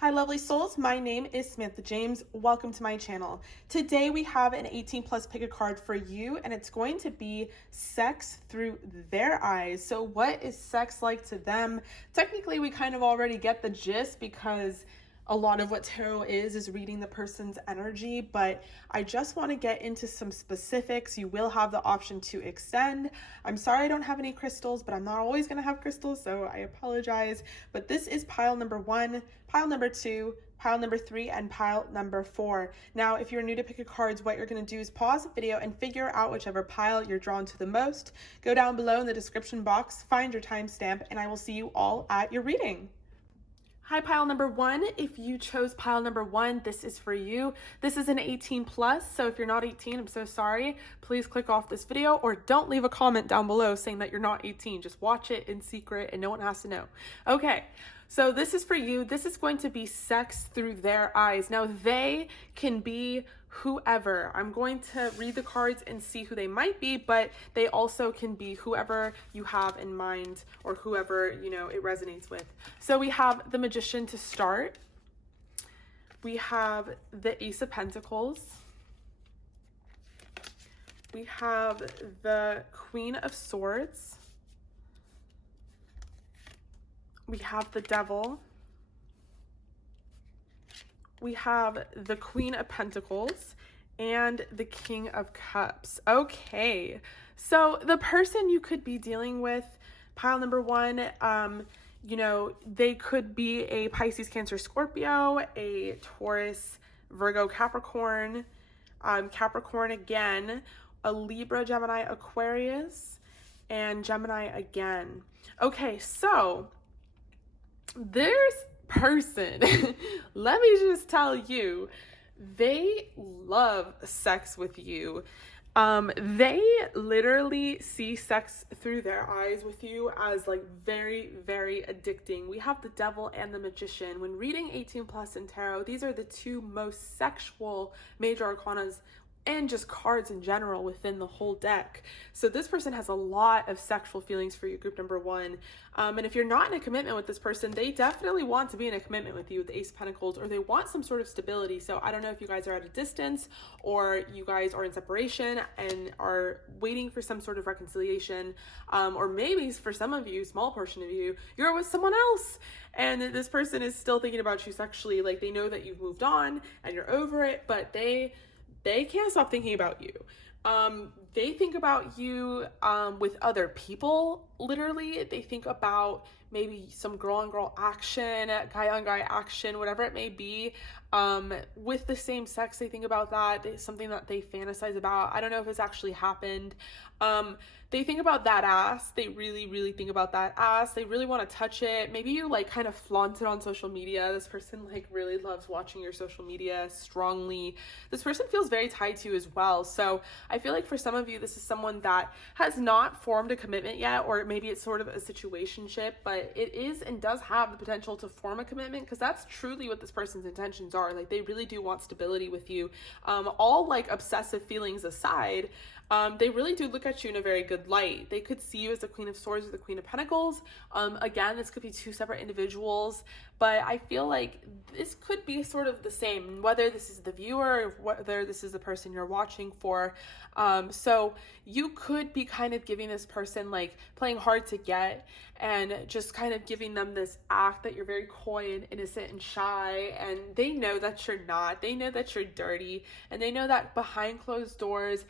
Hi lovely souls, my name is Samanthajamezz. Welcome to my channel. Today we have an 18 plus pick a card for you, and it's going to be sex through their eyes. So what is sex like to them? Technically we kind of already get the gist because a lot of what tarot is reading the person's energy, but I just want to get into some specifics. You will have the option to extend. I'm sorry I don't have any crystals, but I'm not always going to have crystals, so I apologize. But this is pile number 1, pile number 2, pile number 3, and pile number 4. Now, if you're new to pick a cards, what you're going to do is pause the video and figure out whichever pile you're drawn to the most. Go down below in the description box, find your timestamp, and I will see you all at your reading. Hi, pile number 1. If you chose pile number 1, this is for you. This is an 18 plus, so if you're not 18, I'm so sorry. Please click off this video or don't leave a comment down below saying that you're not 18. Just watch it in secret and no one has to know. Okay, so this is for you. This is going to be sex through their eyes. Now, they can be whoever. I'm going to read the cards and see who they might be, but they also can be whoever you have in mind or whoever, you know, it resonates with. So we have the Magician to start. We have the Ace of Pentacles. We have the Queen of Swords. We have the Devil. We have the Queen of Pentacles and the King of Cups. Okay, so the person you could be dealing with, pile number 1, you know, they could be a Pisces, Cancer, Scorpio, a Taurus, Virgo, Capricorn, Capricorn again, a Libra, Gemini, Aquarius, and Gemini again. Okay, so there's person, let me just tell you, they love sex with you. They literally see sex through their eyes with you as like very, very addicting. We have the Devil and the Magician. When reading 18 plus in tarot, these are the two most sexual major arcanas and just cards in general within the whole deck. So this person has a lot of sexual feelings for you, group number 1. And if you're not in a commitment with this person, they definitely want to be in a commitment with you with the Ace of Pentacles, or they want some sort of stability. So I don't know if you guys are at a distance or you guys are in separation and are waiting for some sort of reconciliation. Or maybe for some of you, small portion of you, you're with someone else and this person is still thinking about you sexually. Like they know that you've moved on and you're over it, but they can't stop thinking about you. They think about you with other people, literally. They think about maybe some girl on girl action, guy on guy action, whatever it may be. With the same sex, they think about that. It's something that they fantasize about. I don't know if it's actually happened. They think about that ass. They really, really think about that ass. They really want to touch it. Maybe you like kind of flaunt it on social media. This person like really loves watching your social media strongly. This person feels very tied to you as well. So I feel like for some of you, this is someone that has not formed a commitment yet, or maybe it's sort of a situationship, but it is and does have the potential to form a commitment, because that's truly what this person's intentions are. Like they really do want stability with you. All like obsessive feelings aside, they really do look at you in a very good light. They could see you as the Queen of Swords or the Queen of Pentacles. Again, this could be two separate individuals, but I feel like this could be sort of the same, whether this is the viewer or whether this is the person you're watching for. So you could be kind of giving this person like playing hard to get and just kind of giving them this act that you're very coy and innocent and shy, and they know that you're not. They know that you're dirty, and they know that behind closed doors,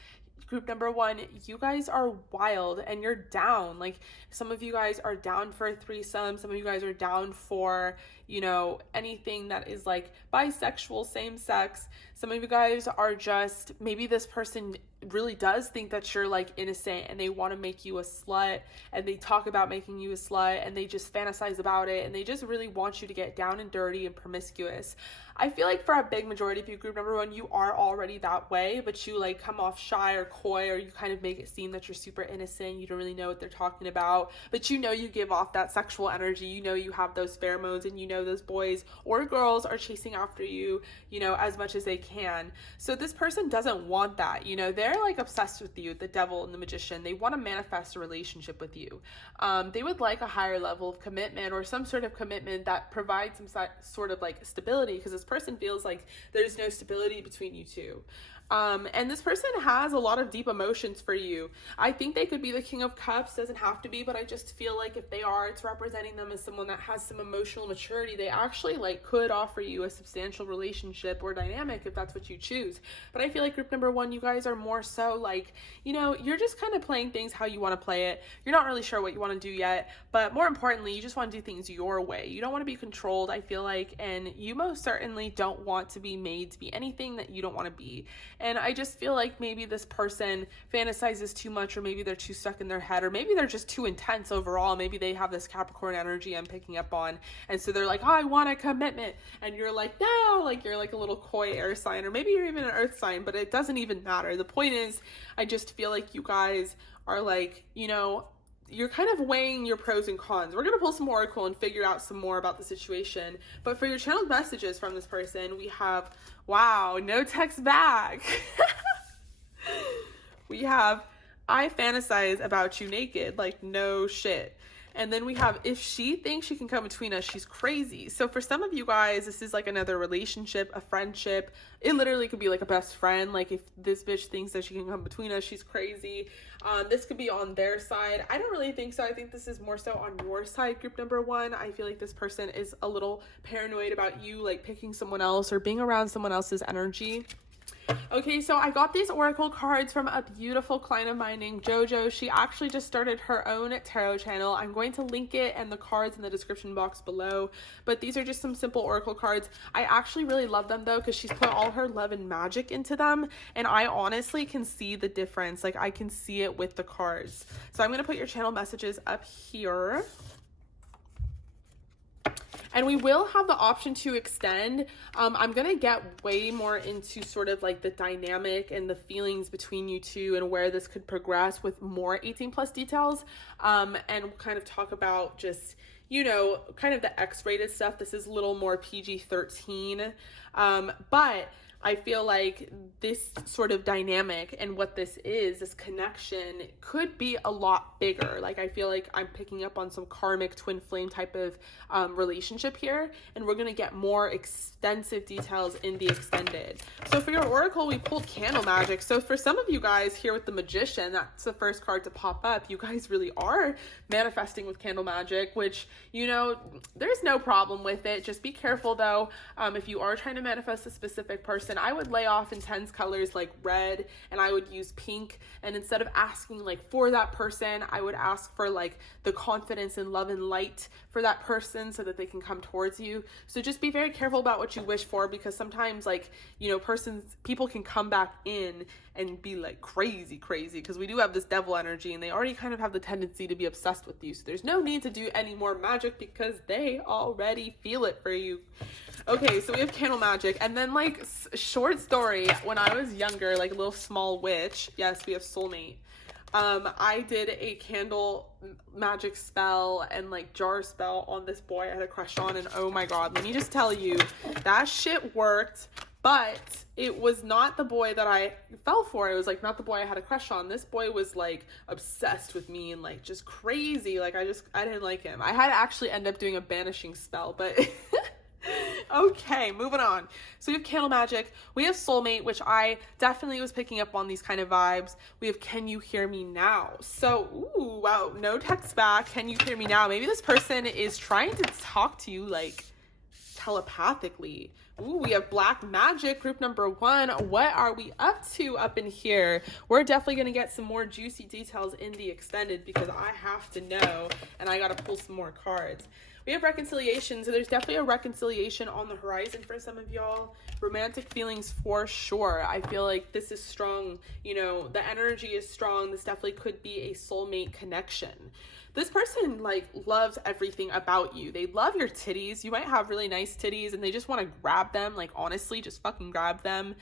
group number 1, you guys are wild and you're down. Like some of you guys are down for a threesome. Some of you guys are down for, you know, anything that is like bisexual, same sex. Some of you guys are just, maybe this person really does think that you're like innocent and they want to make you a slut, and they talk about making you a slut and they just fantasize about it, and they just really want you to get down and dirty and promiscuous. I feel like for a big majority of you, group number 1, you are already that way, but you like come off shy or coy, or you kind of make it seem that you're super innocent. You don't really know what they're talking about, but you know you give off that sexual energy. You know you have those pheromones, and you know those boys or girls are chasing after you, you know, as much as they can. So this person doesn't want that. You know, they're they're like obsessed with you, the devil and the magician. They want to manifest a relationship with you. They would like a higher level of commitment, or some sort of commitment that provides some sort of like stability, because this person feels like there's no stability between you two. And this person has a lot of deep emotions for you. I think they could be the King of Cups, doesn't have to be, but I just feel like if they are, it's representing them as someone that has some emotional maturity. They actually like could offer you a substantial relationship or dynamic if that's what you choose. But I feel like group number one, you guys are more so like, you know, you're just kind of playing things how you want to play it. You're not really sure what you want to do yet, but more importantly, you just want to do things your way. You don't want to be controlled, I feel like, and you most certainly don't want to be made to be anything that you don't want to be. And I just feel like maybe this person fantasizes too much, or maybe they're too stuck in their head, or maybe they're just too intense overall. Maybe they have this Capricorn energy I'm picking up on. And so they're like, oh, I want a commitment. And you're like, no, like you're like a little coy air sign, or maybe you're even an earth sign, but it doesn't even matter. The point is, I just feel like you guys are like, you know, you're kind of weighing your pros and cons. We're going to pull some oracle and figure out some more about the situation. But for your channeled messages from this person, we have, wow, no text back. We have, I fantasize about you naked, like no shit. And then we have, if she thinks she can come between us, she's crazy. So for some of you guys, this is like another relationship, a friendship. It literally could be like a best friend. Like if this bitch thinks that she can come between us, she's crazy. This could be on their side. I don't really think so. I think this is more so on your side, group number one. I feel like this person is a little paranoid about you, like picking someone else or being around someone else's energy. Okay, so I got these oracle cards from a beautiful client of mine named Jojo. She actually just started her own tarot channel. I'm going to link it and the cards in the description box below. But these are just some simple oracle cards. I actually really love them though, because she's put all her love and magic into them. And I honestly can see the difference. Like I can see it with the cards. So I'm going to put your channel messages up here. And we will have the option to extend. I'm going to get way more into sort of like the dynamic and the feelings between you two and where this could progress with more 18 plus details. And kind of talk about just, you know, kind of the X-rated stuff. This is a little more PG-13. But I feel like this sort of dynamic and what this connection could be a lot bigger. Like I feel like I'm picking up on some karmic twin flame type of relationship here, and we're going to get more extensive details in the extended. So for your oracle, we pulled candle magic. So for some of you guys here with the magician, that's the first card to pop up. You guys really are manifesting with candle magic, which, you know, there's no problem with it. Just be careful though. If you are trying to manifest a specific person, I would lay off intense colors like red, and I would use pink. And instead of asking like for that person, I would ask for like the confidence and love and light for that person so that they can come towards you. So just be very careful about what you wish for, because sometimes, like, you know, people can come back in and be like crazy, because we do have this devil energy and they already kind of have the tendency to be obsessed with you. So there's no need to do any more magic because they already feel it for you. Okay, so we have candle magic, and then like short story, when I was younger, like a little small witch, yes, we have soulmate. I did a candle magic spell and like jar spell on this boy I had a crush on, and oh my god, let me just tell you, that shit worked. But it was not the boy that I fell for. It was like not the boy I had a crush on. This boy was like obsessed with me and like just crazy. Like I didn't like him. I had to actually end up doing a banishing spell, but okay, moving on. So we have candle magic. We have soulmate, which I definitely was picking up on these kind of vibes. We have can you hear me now? So, ooh, wow, no text back. Can you hear me now? Maybe this person is trying to talk to you like telepathically. Ooh, we have black magic, group number one. What are we up to up in here? We're definitely going to get some more juicy details in the extended, because I have to know, and I got to pull some more cards. We have reconciliation, so there's definitely a reconciliation on the horizon for some of y'all. Romantic feelings for sure. I feel like this is strong. You know, the energy is strong. This definitely could be a soulmate connection. this person like loves everything about you. They love your titties. You might have really nice titties and they just want to grab them. Like, honestly, just fucking grab them.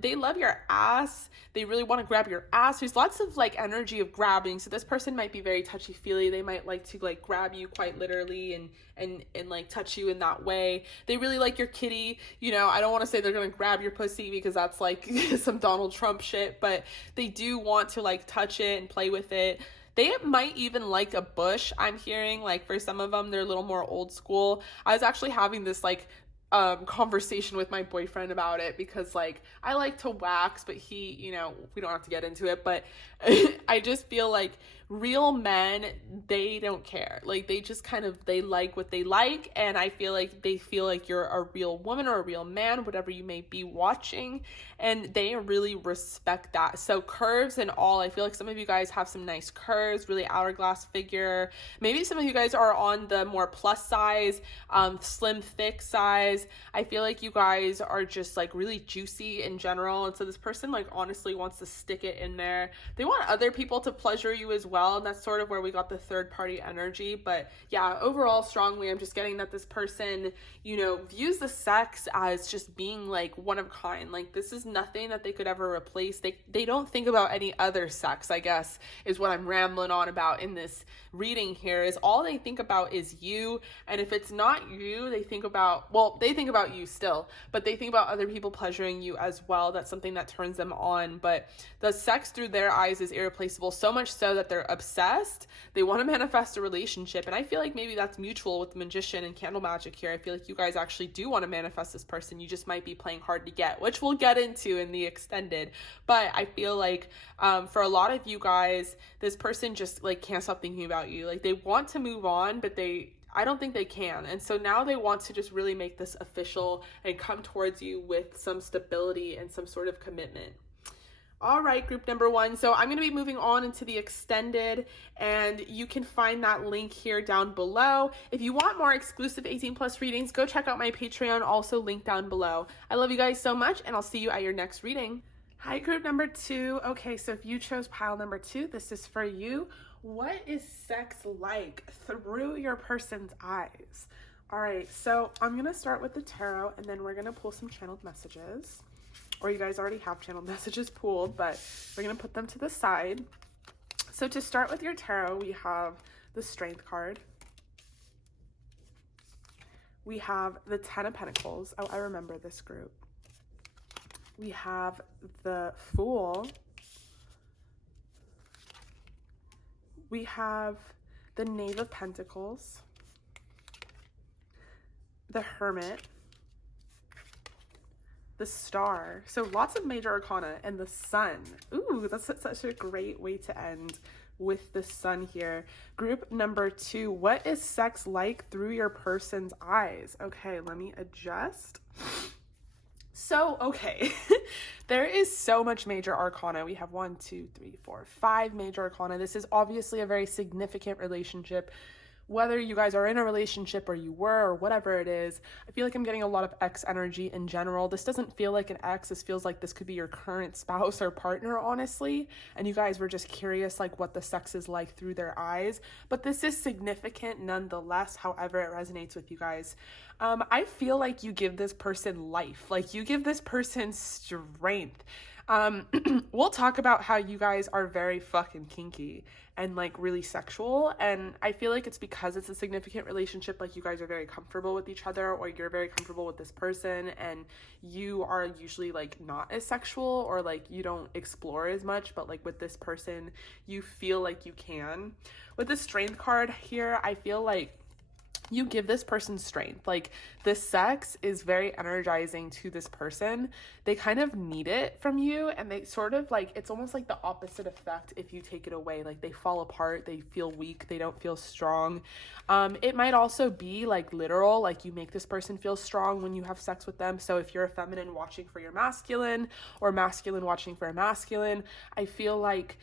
They love your ass. They really want to grab your ass. There's lots of like energy of grabbing. So this person might be very touchy-feely. They might like to like grab you quite literally and like touch you in that way. They really like your kitty. You know, I don't want to say they're going to grab your pussy because that's like some Donald Trump shit, but they do want to like touch it and play with it. They might even like a bush. I'm hearing like for some of them, they're a little more old school. I was actually having this like conversation with my boyfriend about it because like I like to wax, but he, you know, we don't have to get into it, but I just feel like real men, they don't care. Like they just kind of, they like what they like, and I feel like they feel like you're a real woman or a real man, whatever you may be watching, and they really respect that. So curves and all, I feel like some of you guys have some nice curves, really hourglass figure. Maybe some of you guys are on the more plus size, slim, thick size. I feel like you guys are just like really juicy in general, and so this person like honestly wants to stick it in there. They want other people to pleasure you as well, and that's sort of where we got the third party energy. But yeah, overall strongly, I'm just getting that this person, you know, views the sex as just being like one of a kind. Like this is nothing that they could ever replace. They don't think about any other sex, I guess, is what I'm rambling on about in this reading here. Is all they think about is you, and if it's not you, they think about, well, they think about you still, but they think about other people pleasuring you as well. That's something that turns them on. But the sex through their eyes is irreplaceable, so much so that they're obsessed. They want to manifest a relationship, and I feel like maybe that's mutual with the Magician and Candle Magic here. I feel like you guys actually do want to manifest this person. You just might be playing hard to get, which we'll get into in the extended. But I feel like for a lot of you guys, this person just like can't stop thinking about you. Like they want to move on, but I don't think they can. And so now they want to just really make this official and come towards you with some stability and some sort of commitment. All right, group number one. So I'm going to be moving on into the extended, and you can find that link here down below. If you want more exclusive 18+ readings, go check out my Patreon, also linked down below. I love you guys so much, and I'll see you at your next reading. Hi, group number two. Okay, so if you chose pile number two, this is for you. What is sex like through your person's eyes? All right, so I'm going to start with the tarot, and then we're going to pull some channeled messages. Or you guys already have channeled messages pulled, but we're going to put them to the side. So to start with your tarot, we have the Strength card. We have the Ten of Pentacles. Oh, I remember this group. We have the Fool. We have the Knave of Pentacles. The Hermit. The Star. So lots of major arcana, and the Sun. Ooh, that's such a great way to end with the Sun here. Group number two, what is sex like through your person's eyes? Okay, let me adjust. So, okay, there is so much major arcana. We have 1, 2, 3, 4, 5 major arcana. This is obviously a very significant relationship. Whether you guys are in a relationship or you were or whatever it is, I feel like I'm getting a lot of ex energy in general. This doesn't feel like an ex. This feels like this could be your current spouse or partner, honestly. And you guys were just curious like what the sex is like through their eyes. But this is significant nonetheless, however it resonates with you guys. I feel like you give this person life. Like you give this person strength. We'll talk about how you guys are very fucking kinky and like really sexual, and I feel like it's because it's a significant relationship. Like you guys are very comfortable with each other, or you're very comfortable with this person, and you are usually like not as sexual, or like you don't explore as much, but like with this person you feel like you can. With the Strength card here, I feel like you give this person strength. Like the sex is very energizing to this person. They kind of need it from you, and they sort of like, it's almost like the opposite effect if you take it away. Like they fall apart, they feel weak, they don't feel strong. It might also be like literal, like you make this person feel strong when you have sex with them. So if you're a feminine watching for your masculine, or masculine watching for a masculine, I feel like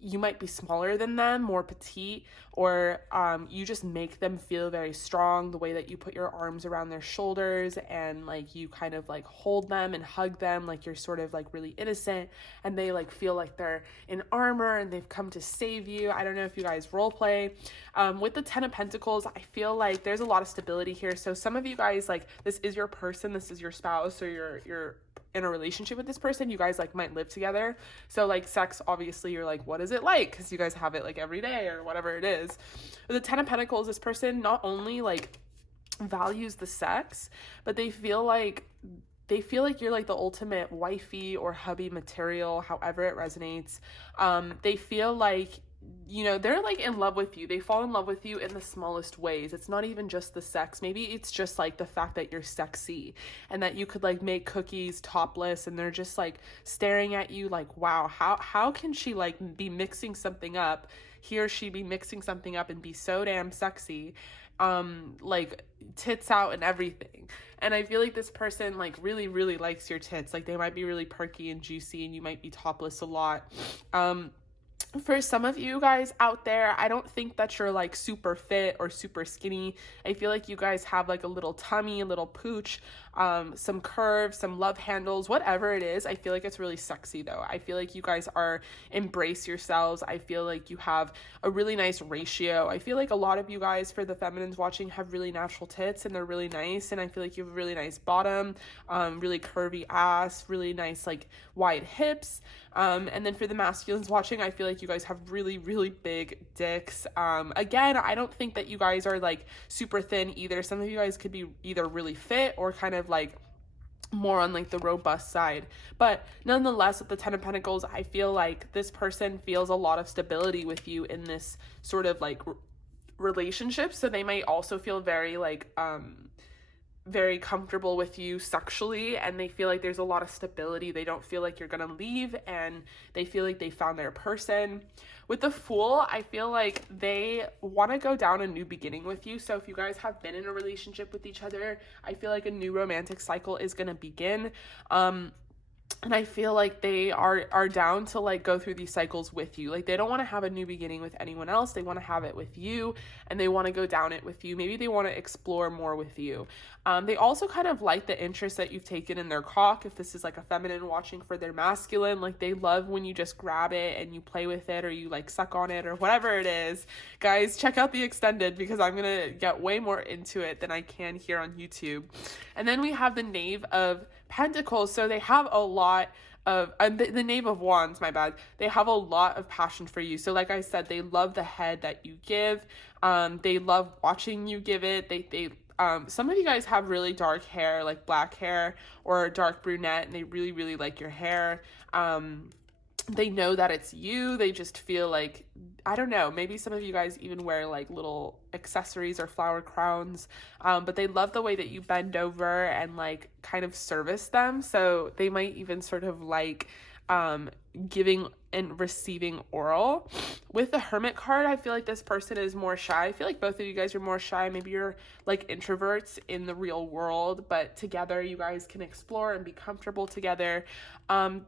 you might be smaller than them, more petite, or you just make them feel very strong, the way that you put your arms around their shoulders and like you kind of like hold them and hug them like you're sort of like really innocent, and they like feel like they're in armor and they've come to save you. I don't know if you guys role play. With the Ten of Pentacles, I feel like there's a lot of stability here. So some of you guys, like, this is your person, this is your spouse, or you're in a relationship with this person. You guys like might live together, so like sex, obviously you're like, what is it like, because you guys have it like every day or whatever it is. With the Ten of Pentacles, this person not only like values the sex, but they feel like you're like the ultimate wifey or hubby material, however it resonates. They feel like, you know, they're like in love with you. They fall in love with you in the smallest ways. It's not even just the sex. Maybe it's just like the fact that you're sexy and that you could like make cookies topless, and they're just like staring at you like, wow, how can she like be mixing something up? He or she be mixing something up and be so damn sexy, like tits out and everything. And I feel like this person like really, really likes your tits. Like they might be really perky and juicy, and you might be topless a lot. For some of you guys out there, I don't think that you're like super fit or super skinny. I feel like you guys have like a little tummy, a little pooch, some curves, some love handles, whatever it is. I feel like it's really sexy though. I feel like you guys are embrace yourselves. I feel like you have a really nice ratio. I feel like a lot of you guys, for the feminines watching, have really natural tits and they're really nice. And I feel like you have a really nice bottom, really curvy ass, really nice like wide hips. And then for the masculines watching, I feel like you guys have really, really big dicks. Again, I don't think that you guys are like super thin either. Some of you guys could be either really fit or kind of like more on like the robust side. But nonetheless, with the Ten of Pentacles, I feel like this person feels a lot of stability with you in this sort of like relationship. So they might also feel very like, very comfortable with you sexually, and they feel like there's a lot of stability. They don't feel like you're gonna leave, and they feel like they found their person. With the Fool, I feel like they want to go down a new beginning with you. So if you guys have been in a relationship with each other, I feel like a new romantic cycle is gonna begin. And I feel like they are down to like go through these cycles with you. Like they don't want to have a new beginning with anyone else. They want to have it with you, and they want to go down it with you. Maybe they want to explore more with you. They also kind of like the interest that you've taken in their cock. If this is like a feminine watching for their masculine, like they love when you just grab it and you play with it, or you like suck on it, or whatever it is. Guys, check out the extended because I'm going to get way more into it than I can here on YouTube. And then we have the Knave of Pentacles. So they have a lot of the Knave of Wands, my bad. They have a lot of passion for you. So like I said, they love the head that you give. They love watching you give it. They some of you guys have really dark hair, like black hair or dark brunette, and they really, really like your hair. They know that it's you. They just feel like, I don't know, maybe some of you guys even wear like little accessories or flower crowns, but they love the way that you bend over and like kind of service them. So they might even sort of like giving and receiving oral. With the Hermit card, I feel like this person is more shy. I feel like both of you guys are more shy. Maybe you're like introverts in the real world, but together you guys can explore and be comfortable together.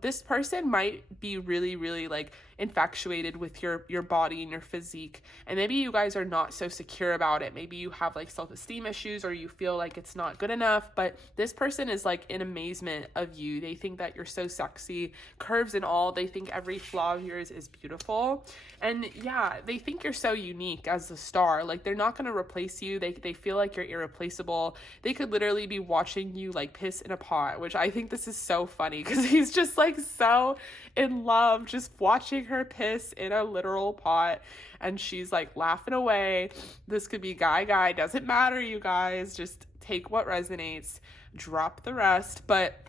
This person might be really, really like infatuated with your body and your physique, and maybe you guys are not so secure about it. Maybe you have like self-esteem issues, or you feel like it's not good enough, but this person is like in amazement of you. They think that you're so sexy, curves and all. They think every flaw of yours is beautiful, and yeah, they think you're so unique as the star. Like they're not going to replace you. They feel like you're irreplaceable. They could literally be watching you like piss in a pot, which I think this is so funny because he's just like so in love just watching her piss in a literal pot, and she's like laughing away. This could be guy, doesn't matter, you guys. Just take what resonates, drop the rest. But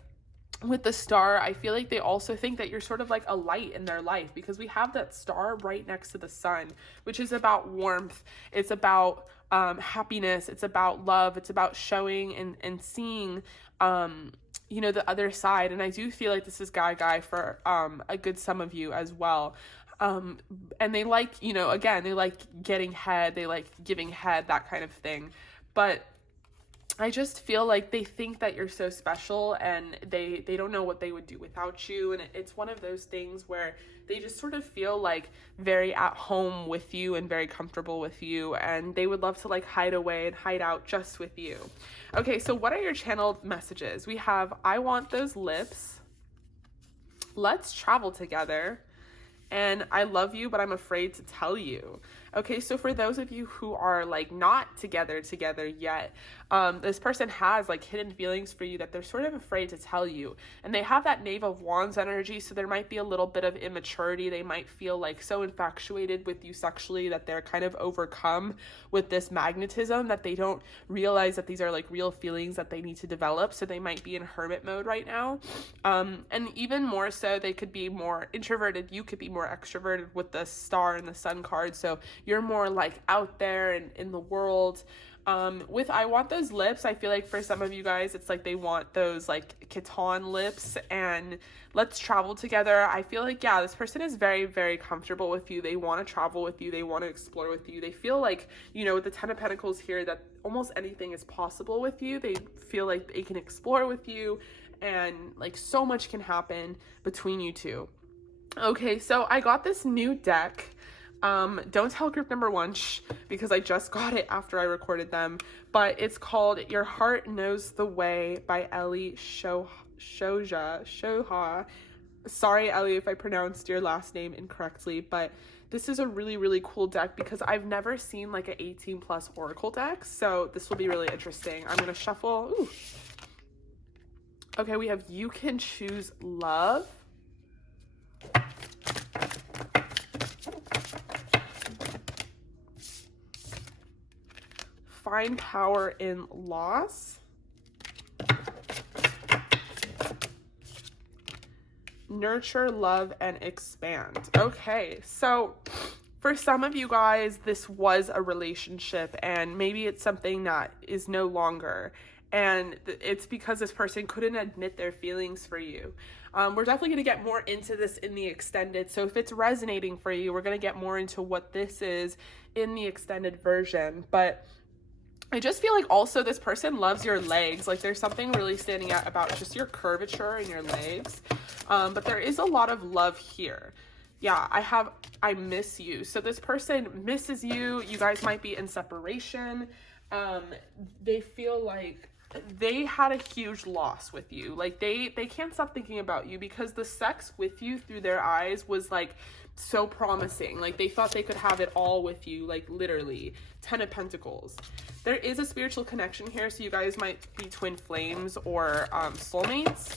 with the Star, I feel like they also think that you're sort of like a light in their life, because we have that star right next to the sun, which is about warmth. It's about happiness. It's about love. It's about showing and seeing, you know, the other side. And I do feel like this is guy for a good some of you as well. And they like, you know, again, they like getting head. They like giving head, that kind of thing. But I just feel like they think that you're so special, and they don't know what they would do without you. And it's one of those things where they just sort of feel like very at home with you and very comfortable with you, and they would love to like hide away and hide out just with you. Okay, so what are your channeled messages? We have, I want those lips, let's travel together, and I love you, but I'm afraid to tell you. Okay, so for those of you who are like not together yet, this person has like hidden feelings for you that they're sort of afraid to tell you. And they have that Knave of Wands energy, so there might be a little bit of immaturity. They might feel like so infatuated with you sexually that they're kind of overcome with this magnetism that they don't realize that these are like real feelings that they need to develop. So they might be in hermit mode right now. And even more so, they could be more introverted. You could be more extroverted with the Star and the Sun card. So you're more like out there and in the world. With I want those lips, I feel like for some of you guys, it's like they want those like Khitan lips, and let's travel together. I feel like, yeah, this person is very, very comfortable with you. They want to travel with you. They want to explore with you. They feel like, you know, with the Ten of Pentacles here, that almost anything is possible with you. They feel like they can explore with you, and like so much can happen between you two. Okay, so I got this new deck. Don't tell group number one, because I just got it after I recorded them, but it's called Your Heart Knows the Way by Ellie Shoha. Sorry, Ellie, if I pronounced your last name incorrectly, but this is a really, really cool deck because I've never seen like an 18 plus Oracle deck, so this will be really interesting. I'm going to shuffle. Ooh. Okay, we have You Can Choose Love. Find Power in Loss. Nurture, Love, and Expand. Okay, so for some of you guys, this was a relationship, and maybe it's something that is no longer. And it's because this person couldn't admit their feelings for you. We're definitely going to get more into this in the extended. So if it's resonating for you, we're going to get more into what this is in the extended version. But I just feel like also this person loves your legs. Like there's something really standing out about just your curvature and your legs. But there is a lot of love here. Yeah, I miss you. So this person misses you. You guys might be in separation. They feel like they had a huge loss with you. Like they can't stop thinking about you because the sex with you through their eyes was like so promising. Like they thought they could have it all with you, like literally. 10 of Pentacles. There is a spiritual connection here, so you guys might be twin flames or soulmates.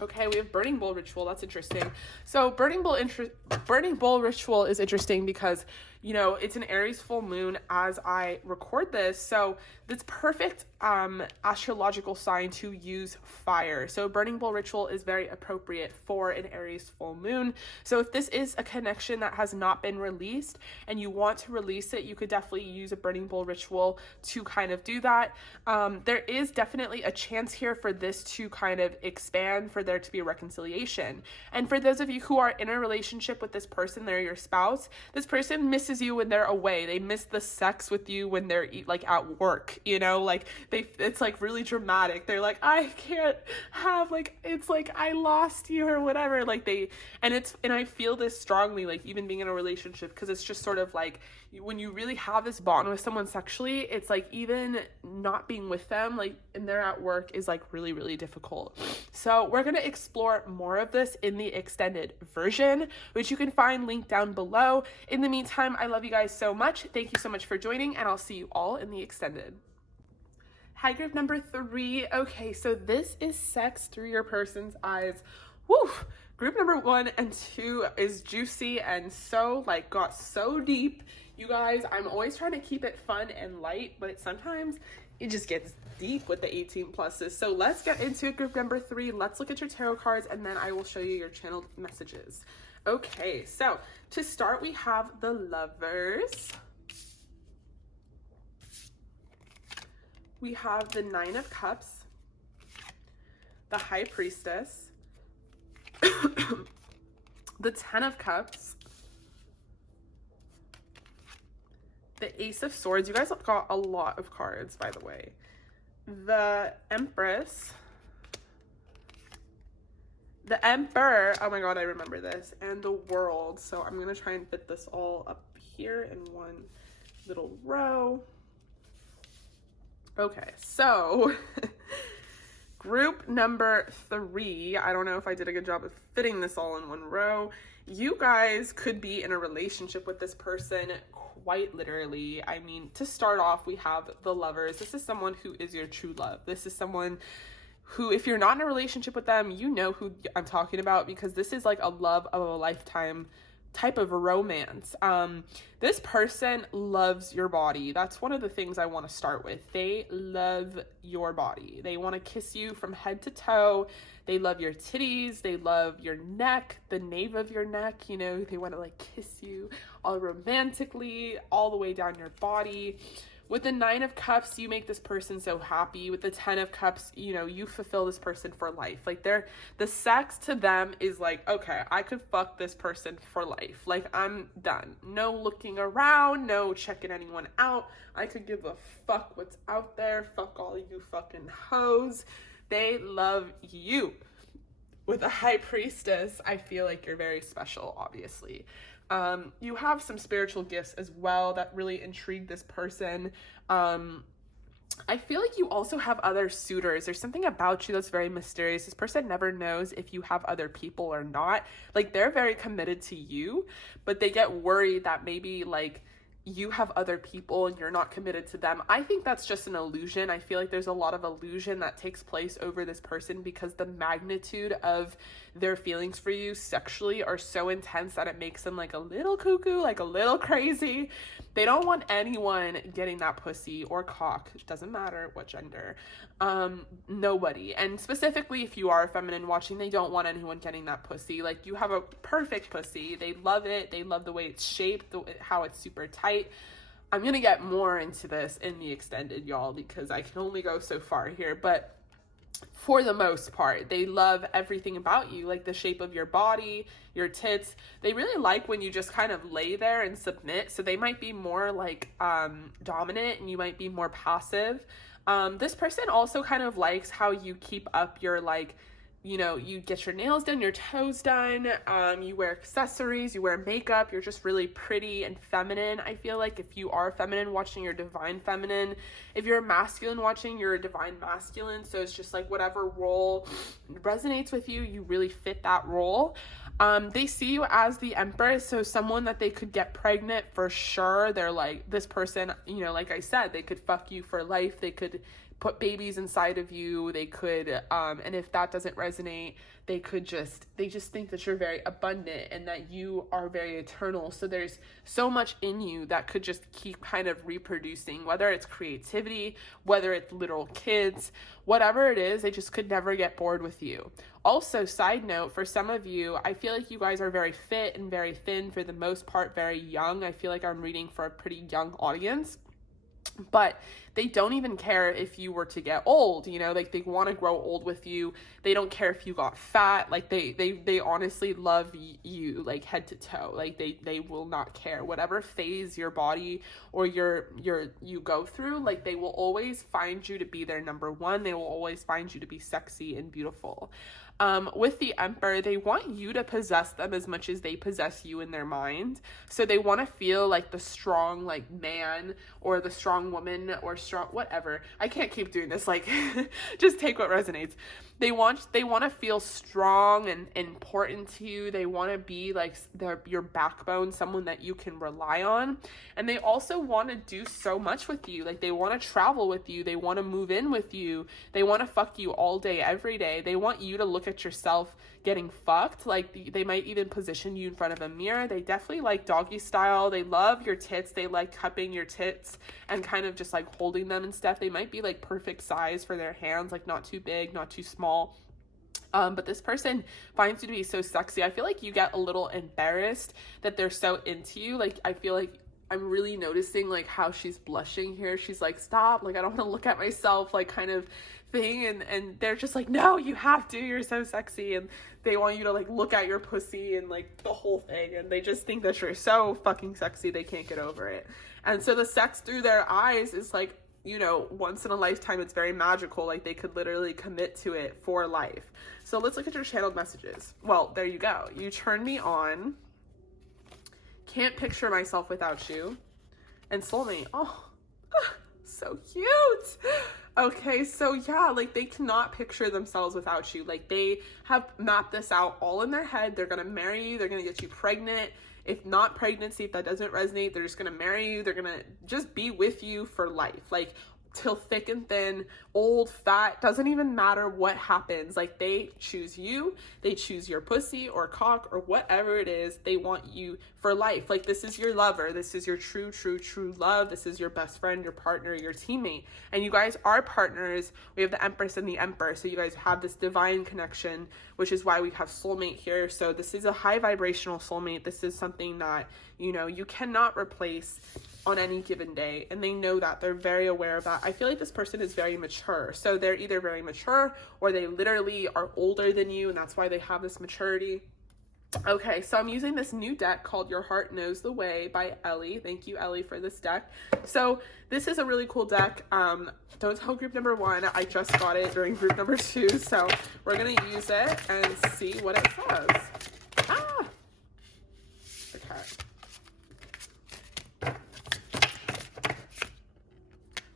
Okay, we have Burning Bowl Ritual. That's interesting. So Burning Bowl Ritual is interesting because, you know, it's an Aries full moon as I record this. So it's perfect astrological sign to use fire. So Burning Bowl Ritual is very appropriate for an Aries full moon. So if this is a connection that has not been released and you want to release it, you could definitely use a Burning Bowl Ritual to kind of do that. There is definitely a chance here for this to kind of expand, for there to be a reconciliation. And for those of you who are in a relationship with this person, they're your spouse, this person misses you when they're away. They miss the sex with you when they're like at work, you know, like it's like really dramatic. They're like, I can't have, like, it's like I lost you or whatever. Like and I feel this strongly, like even being in a relationship, because it's just sort of like when you really have this bond with someone sexually, it's like even not being with them, like, and they're at work is like really, really difficult. So we're going to explore more of this in the extended version, which you can find linked down below. In the meantime, I love you guys so much. Thank you so much for joining, and I'll see you all in the extended. Hi, group number 3. Okay, so this is sex through your person's eyes. Woo! Group number 1 and 2 is juicy and so like got so deep. You guys, I'm always trying to keep it fun and light, but sometimes it just gets deep with the 18 pluses. So let's get into group number 3. Let's look at your tarot cards, and then I will show you your channeled messages. Okay, so to start, we have the Lovers. We have the 9 of Cups, the High Priestess, the 10 of Cups, the Ace of Swords. You guys got a lot of cards, by the way. The Empress. The Emperor. Oh my god, I remember this. And the World. So I'm going to try and fit this all up here in one little row. Okay, so group number 3. I don't know if I did a good job of fitting this all in one row. You guys could be in a relationship with this person, quite literally. I mean, to start off, we have the Lovers. This is someone who is your true love. This is someone who, if you're not in a relationship with them, you know who I'm talking about, because this is like a love of a lifetime type of a romance. This person loves your body. That's one of the things I want to start with. They love your body. They want to kiss you from head to toe. They love your titties. They love your neck, the nape of your neck. You know, they want to like kiss you all romantically, all the way down your body. With the 9 of Cups, you make this person so happy. With the 10 of Cups, you know, you fulfill this person for life. Like, the sex to them is like, okay, I could fuck this person for life. Like, I'm done. No looking around, no checking anyone out. I could give a fuck what's out there. Fuck all you fucking hoes. They love you. With the High Priestess, I feel like you're very special, obviously. You have some spiritual gifts as well that really intrigue this person. I feel like you also have other suitors. There's something about you that's very mysterious. This person never knows if you have other people or not. Like, they're very committed to you, but they get worried that maybe like you have other people and you're not committed to them. I think that's just an illusion. I feel like there's a lot of illusion that takes place over this person because the magnitude of their feelings for you sexually are so intense that it makes them like a little cuckoo, like a little crazy. They don't want anyone getting that pussy or cock. It doesn't matter what gender. Nobody. And specifically, if you are a feminine watching, they don't want anyone getting that pussy. Like, you have a perfect pussy. They love it. They love the way it's shaped, how it's super tight. I'm going to get more into this in the extended, y'all, because I can only go so far here. But for the most part, they love everything about you, like the shape of your body, your tits. They really like when you just kind of lay there and submit. So they might be more like dominant and you might be more passive. This person also kind of likes how you keep up your, like, you know, you get your nails done, your toes done, you wear accessories, you wear makeup, you're just really pretty and feminine. I feel like if you are feminine watching, you're divine feminine. If you're masculine watching, you're a divine masculine. So it's just like whatever role resonates with you, you really fit that role. They see you as the Empress, so someone that they could get pregnant for sure. They're like, this person, you know, like I said, they could fuck you for life. They could put babies inside of you. They could, and if that doesn't resonate, they just think that you're very abundant and that you are very eternal. So there's so much in you that could just keep kind of reproducing, whether it's creativity, whether it's little kids, whatever it is, they just could never get bored with you. Also, side note, for some of you, I feel like you guys are very fit and very thin, for the most part, very young. I feel like I'm reading for a pretty young audience. But they don't even care if you were to get old, you know, like they want to grow old with you. They don't care if you got fat. Like they honestly love you, like head to toe. Like they will not care whatever phase your body or you go through. Like, they will always find you to be their number one. They will always find you to be sexy and beautiful. With the Emperor, they want you to possess them as much as they possess you in their mind. So they want to feel like the strong, like, man, or the strong woman, or strong whatever. I can't keep doing this, like just take what resonates. They want to feel strong and important to you. They want to be like your backbone, someone that you can rely on. And they also want to do so much with you. Like, they want to travel with you. They want to move in with you. They want to fuck you all day, every day. They want you to look at yourself getting fucked. Like, they might even position you in front of a mirror. They definitely like doggy style. They love your tits. They like cupping your tits and kind of just like holding them and stuff. They might be like perfect size for their hands, like not too big, not too small. But this person finds you to be so sexy. I feel like you get a little embarrassed that they're so into you. Like, I feel like I'm really noticing like how she's blushing here. She's like, stop, like I don't want to look at myself, like kind of thing. And they're just like, no, you have to, you're so sexy. And they want you to like look at your pussy and like the whole thing. And they just think that you're so fucking sexy, they can't get over it. And so the sex through their eyes is like, you know, once in a lifetime. It's very magical. Like they could literally commit to it for life. So let's look at your channeled messages. Well, there you go. You turn me on. Can't picture myself without you. And soulmate. Oh, so cute. Okay, so yeah, like they cannot picture themselves without you. Like they have mapped this out all in their head. They're gonna marry you. They're gonna get you pregnant. If not pregnancy, if that doesn't resonate, they're just gonna marry you. They're gonna just be with you for life. Like till thick and thin, old, fat, doesn't even matter what happens. Like they choose you, they choose your pussy or cock or whatever it is. They want you for life. Like this is your lover. This is your true love. This is your best friend, your partner, your teammate. And you guys are partners. We have the Empress and the Emperor. So you guys have this divine connection, which is why we have soulmate here. So this is a high vibrational soulmate. This is something that, you know, you cannot replace on any given day, and they know that. They're very aware of that. I feel like this person is very mature, so they're either very mature or they literally are older than you, and that's why they have this maturity. Okay, so I'm using this new deck called Your Heart Knows the Way by Ellie. Thank you, Ellie, for this deck. So this is a really cool deck. Don't tell group number 1, I just got it during group number 2, so we're gonna use it and see what it says. Okay.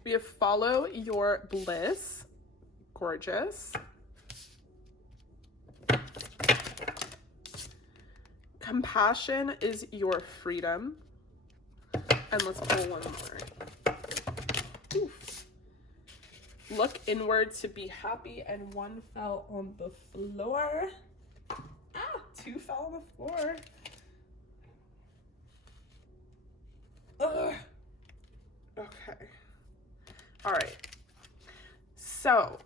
We have follow your bliss. Gorgeous. Compassion is your freedom. And let's pull one more. Oof. Look inward to be happy, and one fell on the floor. 2 fell on the floor. Ugh. Okay. All right. So,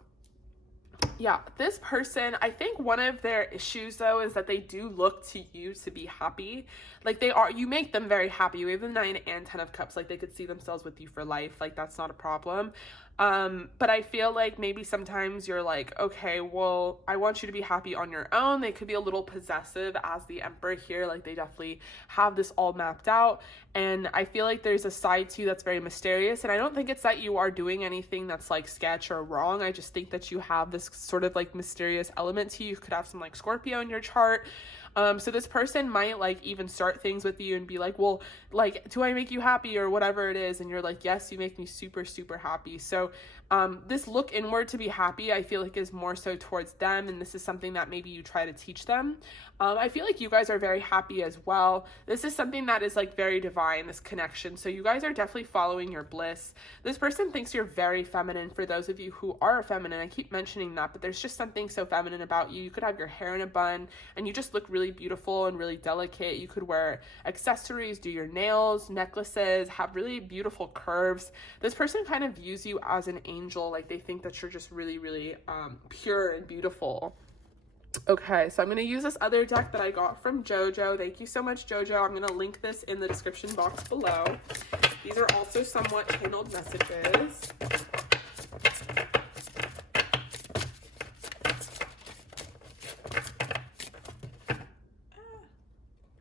yeah, this person, I think one of their issues though is that they do look to you to be happy. Like you make them very happy. We have the 9 and 10 of Cups. Like they could see themselves with you for life. Like that's not a problem. But I feel like maybe sometimes you're like, okay, well, I want you to be happy on your own. They could be a little possessive as the Emperor here. Like they definitely have this all mapped out. And I feel like there's a side to you that's very mysterious. And I don't think it's that you are doing anything that's like sketch or wrong. I just think that you have this sort of like mysterious element to you. You could have some like Scorpio in your chart. So this person might like even start things with you and be like, well, like, do I make you happy or whatever it is? And you're like, yes, you make me super, super happy. So this look inward to be happy, I feel like is more so towards them. And this is something that maybe you try to teach them. I feel like you guys are very happy as well. This is something that is like very divine, this connection. So you guys are definitely following your bliss. This person thinks you're very feminine. For those of you who are feminine, I keep mentioning that, but there's just something so feminine about you. You could have your hair in a bun and you just look really beautiful and really delicate. You could wear accessories, do your nails, necklaces, have really beautiful curves. This person kind of views you as an angel. Like they think that you're just really, really pure and beautiful. Okay, so I'm going to use this other deck that I got from JoJo. Thank you so much, JoJo. I'm going to link this in the description box below. These are also somewhat channeled messages.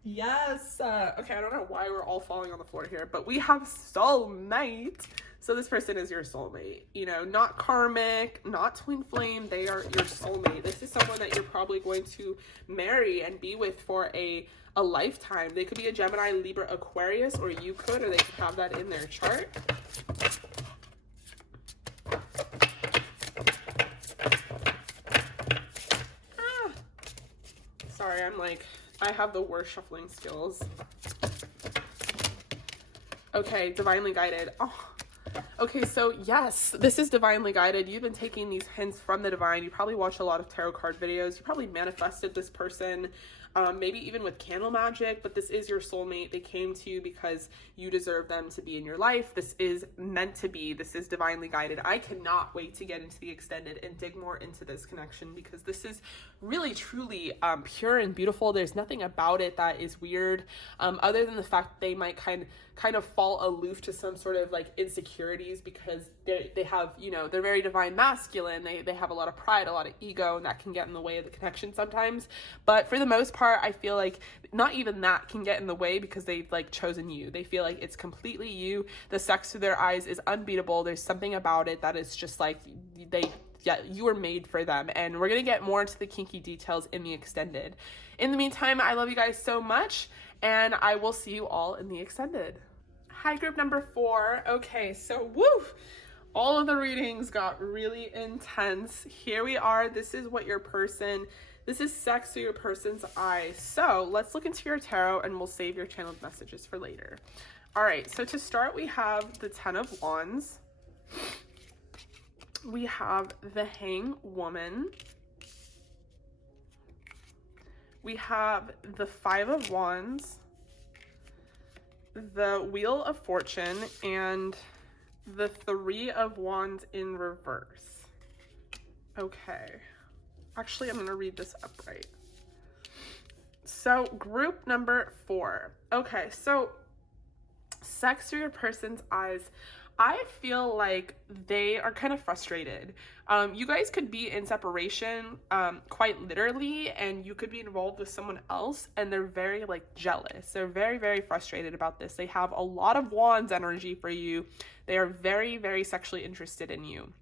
Yes. Okay, I don't know why we're all falling on the floor here, but we have soulmate. So this person is your soulmate, you know, not karmic, not twin flame. They are your soulmate. This is someone that you're probably going to marry and be with for a lifetime. They could be a Gemini, Libra, Aquarius, or you could, or they could have that in their chart. Sorry, I have the worst shuffling skills. Okay, divinely guided. Oh. Okay, so yes, this is divinely guided. You've been taking these hints from the divine. You probably watch a lot of tarot card videos. You probably manifested this person. maybe even with candle magic, but this is your soulmate. They came to you because you deserve them to be in your life. This is meant to be. This is divinely guided. I cannot wait to get into the extended and dig more into this connection, because this is really truly pure and beautiful. There's nothing about it that is weird, other than the fact they might kind of fall aloof to some sort of like insecurities, because they have, you know, they're very divine masculine. They have a lot of pride, a lot of ego, and that can get in the way of the connection sometimes. But for the most part, I feel like not even that can get in the way, because they've like chosen you. They feel like it's completely you. The sex through their eyes is unbeatable. There's something about it that is just like you were made for them. And we're gonna get more into the kinky details in the extended. In the meantime, I love you guys so much, and I will see you all in the extended. Hi, group number 4. Okay, so woo! All of the readings got really intense. Here we are. This is this is sex through your person's eyes. So let's look into your tarot, and we'll save your channeled messages for later. All right, so to start, we have the 10 of Wands. We have the Hanged Woman. We have the 5 of Wands, the Wheel of Fortune, and the 3 of Wands in reverse. Okay. Actually, I'm going to read this upright. So, group number 4. Okay, so sex through your person's eyes. I feel like they are kind of frustrated. You guys could be in separation, quite literally, and you could be involved with someone else, and they're very like jealous. They're very, very frustrated about this. They have a lot of Wands energy for you. They are very, very sexually interested in you.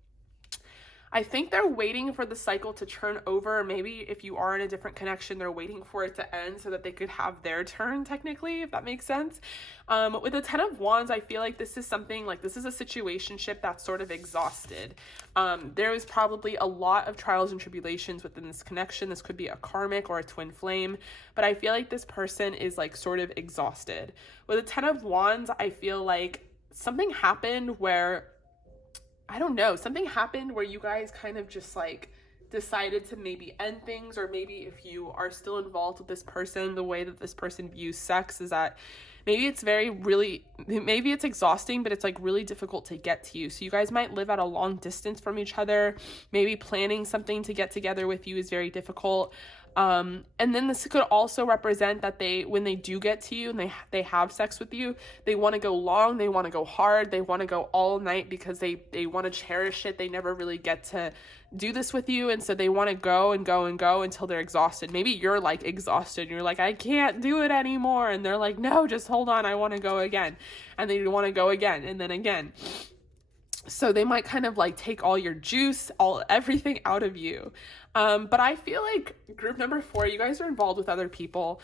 I think they're waiting for the cycle to turn over. Maybe if you are in a different connection, they're waiting for it to end so that they could have their turn, technically, if that makes sense. With the 10 of Wands, I feel like this is something like, this is a situationship that's sort of exhausted. There is probably a lot of trials and tribulations within this connection. This could be a karmic or a twin flame, but I feel like this person is like sort of exhausted. With the 10 of Wands, I feel like something happened where, I don't know, something happened where you guys kind of just like decided to maybe end things, or maybe if you are still involved with this person, the way that this person views sex is that maybe it's maybe it's exhausting, but it's like really difficult to get to you. So you guys might live at a long distance from each other. Maybe planning something to get together with you is very difficult. And then this could also represent that when they do get to you and they have sex with you, they want to go long, they want to go hard, they want to go all night, because they want to cherish it. They never really get to do this with you, and so they want to go and go and go until they're exhausted. Maybe you're like exhausted and you're like, I can't do it anymore, and they're like, no, just hold on, I want to go again, and they want to go again and then again. So they might kind of like take all your juice, everything out of you. But I feel like group number 4, you guys are involved with other people.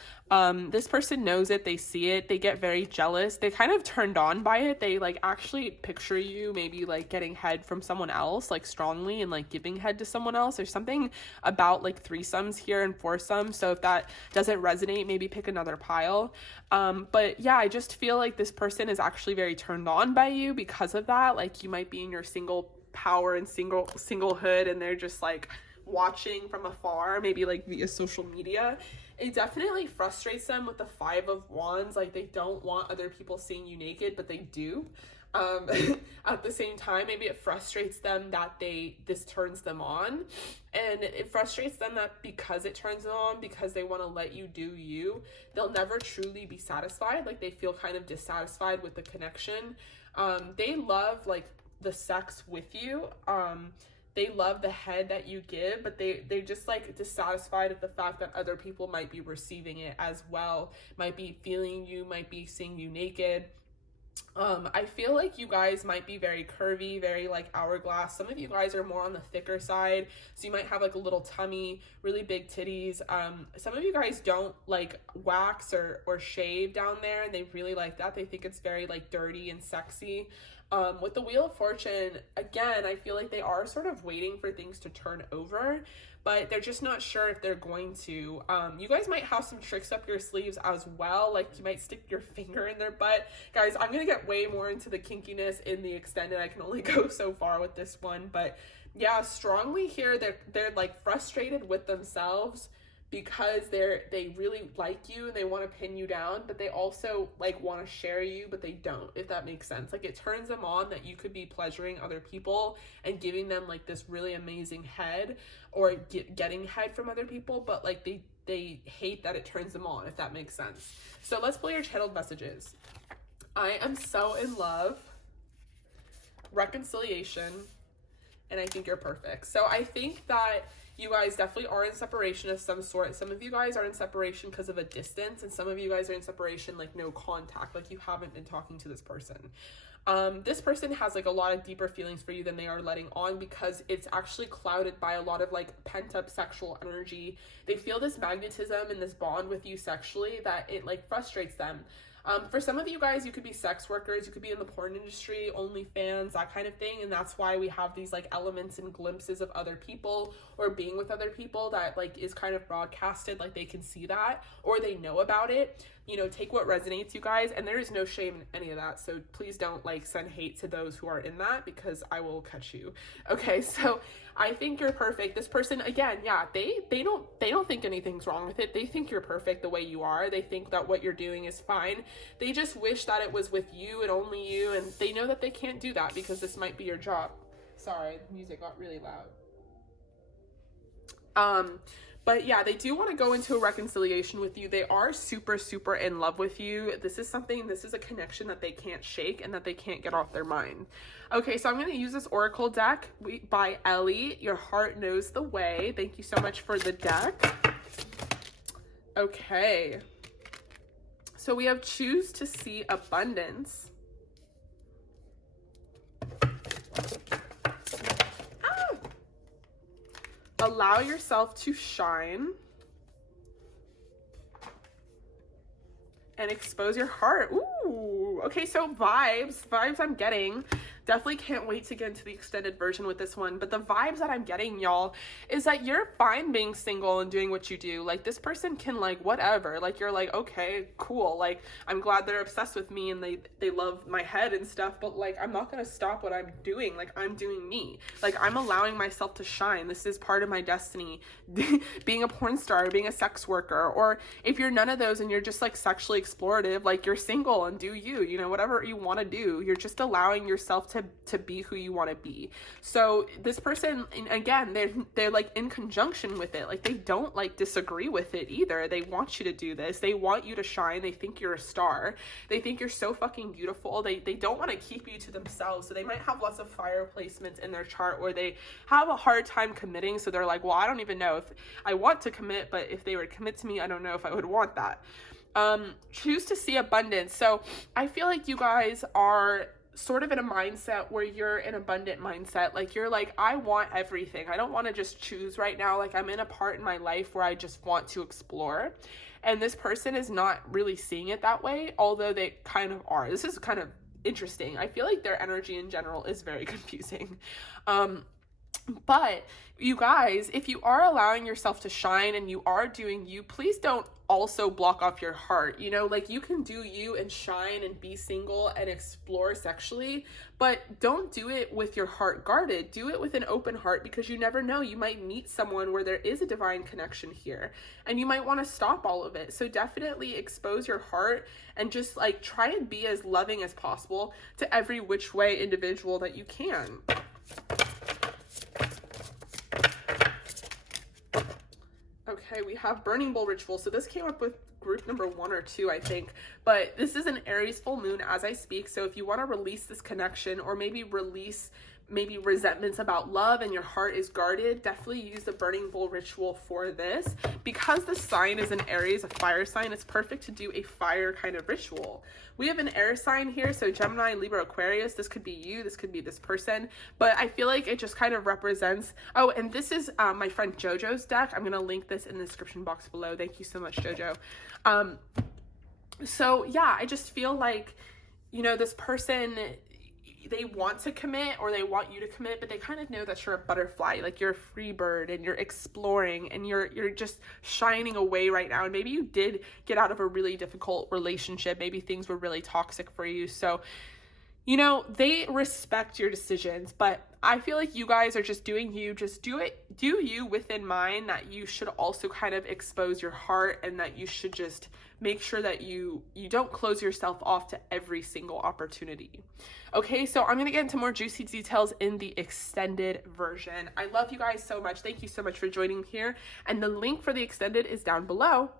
This person knows it, they see it, they get very jealous, they kind of turned on by it. They like actually picture you maybe like getting head from someone else, like strongly, and like giving head to someone else. There's something about like threesomes here and foursomes. So if that doesn't resonate, maybe pick another pile. But yeah, I just feel like this person is actually very turned on by you because of that. Like you might be in your single power and singlehood, and they're just like watching from afar, maybe like via social media. It definitely frustrates them with the 5 of Wands. Like they don't want other people seeing you naked, but they do. At the same time, maybe it frustrates them that this turns them on, and it frustrates them that because it turns them on, because they want to let you do you, they'll never truly be satisfied. Like they feel kind of dissatisfied with the connection. They love like the sex with you. They love the head that you give, but they're just like dissatisfied at the fact that other people might be receiving it as well, might be feeling you, might be seeing you naked. I feel like you guys might be very curvy, very like hourglass. Some of you guys are more on the thicker side, so you might have like a little tummy, really big titties. Some of you guys don't like wax or shave down there, and they really like that. They think it's very like dirty and sexy. With the Wheel of Fortune, again, I feel like they are sort of waiting for things to turn over, but they're just not sure if they're going to. You guys might have some tricks up your sleeves as well, like you might stick your finger in their butt. Guys, I'm gonna get way more into the kinkiness in the extended. I can only go so far with this one, but yeah, strongly here, they're like frustrated with themselves because they really like you and they want to pin you down, but they also like want to share you, but they don't, if that makes sense. Like it turns them on that you could be pleasuring other people and giving them like this really amazing head, or getting head from other people, but like they hate that it turns them on, if that makes sense. So let's pull your channeled messages. I am so in love, reconciliation, and I think you're perfect. So I think that you guys definitely are in separation of some sort. Some of you guys are in separation because of a distance, and some of you guys are in separation like no contact, like you haven't been talking to this person. This person has like a lot of deeper feelings for you than they are letting on, because it's actually clouded by a lot of like pent up sexual energy. They feel this magnetism and this bond with you sexually that it like frustrates them. For some of you guys, you could be sex workers, you could be in the porn industry, OnlyFans, that kind of thing, and that's why we have these like elements and glimpses of other people or being with other people that like is kind of broadcasted, like they can see that or they know about it. You know, take what resonates, you guys, and there is no shame in any of that, so please don't like send hate to those who are in that, because I will catch you. Okay, so I think you're perfect. This person, again, yeah, they don't think anything's wrong with it. They think you're perfect the way you are. They think that what you're doing is fine. They just wish that it was with you and only you, and they know that they can't do that because this might be your job. Sorry, the music got really loud. But yeah, they do want to go into a reconciliation with you. They are super, super in love with you. This is a connection that they can't shake and that they can't get off their mind. Okay, so I'm going to use this Oracle deck by Ellie. Your heart knows the way. Thank you so much for the deck. Okay. So we have choose to see abundance. Allow yourself to shine and expose your heart. Ooh, okay, so vibes I'm getting. Definitely can't wait to get into the extended version with this one. But the vibes that I'm getting, y'all, is that you're fine being single and doing what you do. Like, this person can, like, whatever. Like, you're like, okay, cool. Like, I'm glad they're obsessed with me and they love my head and stuff. But, like, I'm not going to stop what I'm doing. Like, I'm doing me. Like, I'm allowing myself to shine. This is part of my destiny. Being a porn star, being a sex worker. Or if you're none of those and you're just, like, sexually explorative, like, you're single and do you. You know, whatever you want to do. You're just allowing yourself to be who you want to be. So this person, again, they're like in conjunction with it. Like, they don't like disagree with it either. They want you to do this. They want you to shine. They think you're a star. They think you're so fucking beautiful. They don't want to keep you to themselves. So they might have lots of fire placements in their chart where they have a hard time committing. So they're like, well, I don't even know if I want to commit, but if they would commit to me, I don't know if I would want that. Choose to see abundance. So I feel like you guys are sort of in a mindset where you're an abundant mindset. Like, you're like, I want everything. I don't want to just choose right now. Like, I'm in a part in my life where I just want to explore. And this person is not really seeing it that way, although they kind of are. This is kind of interesting. I feel like their energy in general is very confusing. But you guys, if you are allowing yourself to shine and you are doing you, please don't also block off your heart. You know, like, you can do you and shine and be single and explore sexually, but don't do it with your heart guarded. Do it with an open heart, because you never know. You might meet someone where there is a divine connection here and you might want to stop all of it. So definitely expose your heart and just like try and be as loving as possible to every which way individual that you can. Okay, we have Burning Bowl Ritual. So this came up with group number 1 or 2, I think. But this is an Aries full moon as I speak. So if you want to release this connection, or maybe release resentments about love and your heart is guarded, definitely use the Burning Bowl Ritual for this. Because the sign is an Aries, a fire sign, it's perfect to do a fire kind of ritual. We have an air sign here, so Gemini, Libra, Aquarius. This could be you, this could be this person, but I feel like it just kind of represents, oh, and this is my friend JoJo's deck. I'm going to link this in the description box below. Thank you so much, JoJo. So yeah, I just feel like, you know, this person, they want to commit, or they want you to commit, but they kind of know that you're a butterfly, like you're a free bird and you're exploring and you're just shining away right now. And maybe you did get out of a really difficult relationship. Maybe things were really toxic for you. So you know, they respect your decisions, but I feel like you guys are just doing you. Just do you within mind that you should also kind of expose your heart, and that you should just make sure that you don't close yourself off to every single opportunity. Okay, so I'm going to get into more juicy details in the extended version. I love you guys so much. Thank you so much for joining here. And the link for the extended is down below.